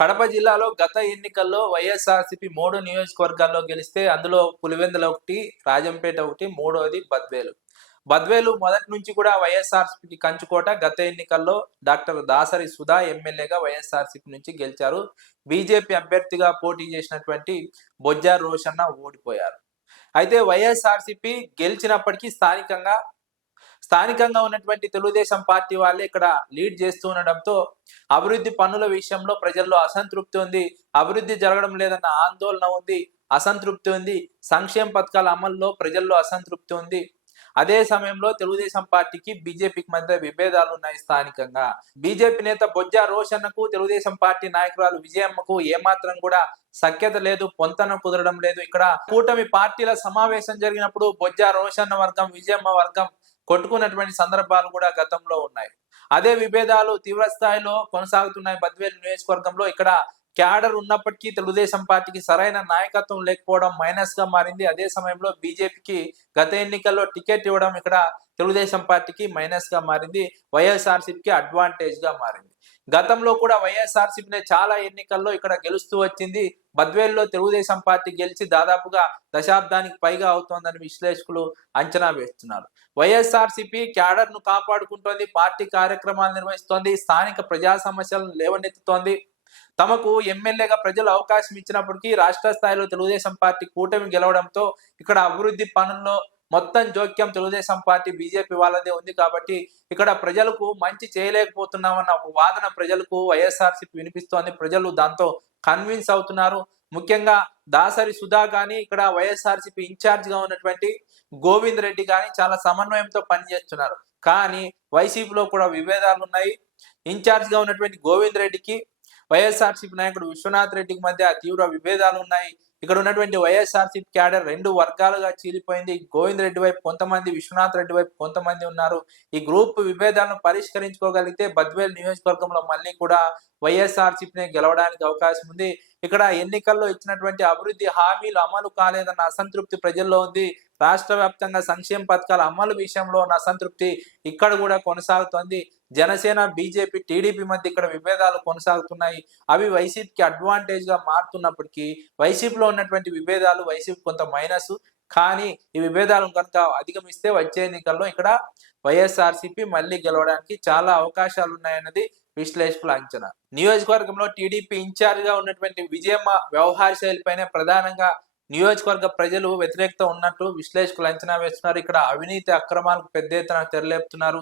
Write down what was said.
కడప జిల్లాలో గత ఎన్నికల్లో వైఎస్ఆర్సీపీ 3 నియోజకవర్గాల్లో గెలిస్తే అందులో పులివెందుల ఒకటి, రాజంపేట ఒకటి, మూడోది బద్వేలు. బద్వేలు మొదటి నుంచి కూడా వైఎస్ఆర్సీపీకి కంచుకోట. గత ఎన్నికల్లో డాక్టర్ దాసరి సుధా ఎమ్మెల్యేగా వైఎస్ఆర్సీపీ నుంచి గెలిచారు. బీజేపీ అభ్యర్థిగా పోటీ చేసినటువంటి బొజ్జా రోషన్న ఓడిపోయారు. అయితే వైఎస్ఆర్సీపీ గెలిచినప్పటికీ స్థానికంగా ఉన్నటువంటి తెలుగుదేశం పార్టీ వాళ్ళే ఇక్కడ లీడ్ చేస్తూ ఉండడంతో అభివృద్ధి పనుల విషయంలో ప్రజల్లో అసంతృప్తి ఉంది. అభివృద్ధి జరగడం లేదన్న ఆందోళన ఉంది, అసంతృప్తి ఉంది. సంక్షేమ పథకాల అమల్లో ప్రజల్లో అసంతృప్తి ఉంది. అదే సమయంలో తెలుగుదేశం పార్టీకి బీజేపీకి మధ్య విభేదాలు ఉన్నాయి. స్థానికంగా బీజేపీ నేత బొజ్జా రోషన్నకు తెలుగుదేశం పార్టీ నాయకురాలు విజయమ్మకు ఏమాత్రం కూడా సఖ్యత లేదు, పొంతన కుదరడం లేదు. ఇక్కడ కూటమి పార్టీల సమావేశం జరిగినప్పుడు బొజ్జా రోషన్న వర్గం, విజయమ్మ వర్గం కొట్టుకున్నటువంటి సందర్భాలు కూడా గతంలో ఉన్నాయి. అదే విభేదాలు తీవ్ర స్థాయిలో కొనసాగుతున్నాయి బద్వేలు నియోజకవర్గంలో. ఇక్కడ క్యాడర్ ఉన్నప్పటికీ తెలుగుదేశం పార్టీకి సరైన నాయకత్వం లేకపోవడం మైనస్ గా మారింది. అదే సమయంలో బీజేపీకి గత ఎన్నికల్లో టికెట్ ఇవ్వడం ఇక్కడ తెలుగుదేశం పార్టీకి మైనస్ గా మారింది, వైఎస్ఆర్సీపీకి అడ్వాంటేజ్ గా మారింది. గతంలో కూడా వైఎస్ఆర్సీపీనే చాలా ఎన్నికల్లో ఇక్కడ గెలుస్తూ వచ్చింది. బద్వేల్లో తెలుగుదేశం పార్టీ గెలిచి దాదాపుగా దశాబ్దానికి పైగా అవుతోందని విశ్లేషకులు అంచనా వేస్తున్నారు. వైఎస్ఆర్సీపీ క్యాడర్ ను కాపాడుకుంటోంది, పార్టీ కార్యక్రమాలు నిర్వహిస్తోంది, స్థానిక ప్రజా సమస్యలను లేవనెత్తుతోంది. తమకు ఎమ్మెల్యేగా ప్రజలు అవకాశం ఇచ్చినప్పటికీ రాష్ట్ర స్థాయిలో తెలుగుదేశం పార్టీ కూటమి గెలవడంతో ఇక్కడ అభివృద్ధి పనుల్లో మొత్తం జోక్యం తెలుగుదేశం పార్టీ, బీజేపీ వాళ్ళదే ఉంది. కాబట్టి ఇక్కడ ప్రజలకు మంచి చేయలేకపోతున్నామన్న ఒక వాదన ప్రజలకు వైఎస్ఆర్సీపీ వినిపిస్తోంది. ప్రజలు దాంతో కన్విన్స్ అవుతున్నారు. ముఖ్యంగా దాసరి సుధా కానీ, ఇక్కడ వైఎస్ఆర్సీపీ ఇన్ఛార్జ్ గా ఉన్నటువంటి గోవింద్ రెడ్డి కానీ చాలా సమన్వయంతో పనిచేస్తున్నారు. కానీ వైసీపీలో కూడా విభేదాలు ఉన్నాయి. ఇన్ఛార్జ్ గా ఉన్నటువంటి గోవింద్ రెడ్డికి వైఎస్ఆర్సీపీ నాయకుడు విశ్వనాథ్ రెడ్డికి మధ్య తీవ్ర విభేదాలు ఉన్నాయి. ఇక్కడ ఉన్నటువంటి వైఎస్ఆర్సీపీ క్యాడర్ 2 వర్గాలుగా చీలిపోయింది. గోవింద్ రెడ్డి వైపు కొంతమంది, విశ్వనాథ్ రెడ్డి వైపు కొంతమంది ఉన్నారు. ఈ గ్రూప్ విభేదాలను పరిష్కరించుకోగలిగితే బద్వేల్ నియోజకవర్గంలో మళ్ళీ కూడా వైఎస్ఆర్సీపీని గెలవడానికి అవకాశం ఉంది. ఇక్కడ ఎన్నికల్లో ఇచ్చినటువంటి అభివృద్ధి హామీలు అమలు కాలేదన్న అసంతృప్తి ప్రజల్లో ఉంది. రాష్ట్ర వ్యాప్తంగా సంక్షేమ పథకాల అమలు విషయంలో ఉన్న అసంతృప్తి ఇక్కడ కూడా కొనసాగుతోంది. జనసేన, బీజేపీ, టీడీపీ మధ్య ఇక్కడ విభేదాలు కొనసాగుతున్నాయి. అవి వైసీపీకి అడ్వాంటేజ్ గా మారుతున్నప్పటికీ వైసీపీలో ఉన్నటువంటి విభేదాలు వైసీపీ కొంత మైనస్. కానీ ఈ విభేదాలను కనుక అధిగమిస్తే వచ్చే ఎన్నికల్లో ఇక్కడ వైఎస్ఆర్సీపీ మళ్ళీ గెలవడానికి చాలా అవకాశాలు ఉన్నాయన్నది విశ్లేషకుల అంచనా. నియోజకవర్గంలో టీడీపీ ఇన్ఛార్జ్ గా ఉన్నటువంటి విజయమ్మ వ్యవహార శైలిపైనే ప్రధానంగా నియోజకవర్గ ప్రజలు వ్యతిరేకత ఉన్నట్టు విశ్లేషకులు అంచనా వేస్తున్నారు. ఇక్కడ అవినీతి అక్రమాలకు పెద్ద ఎత్తున తెరలేపుతున్నారు.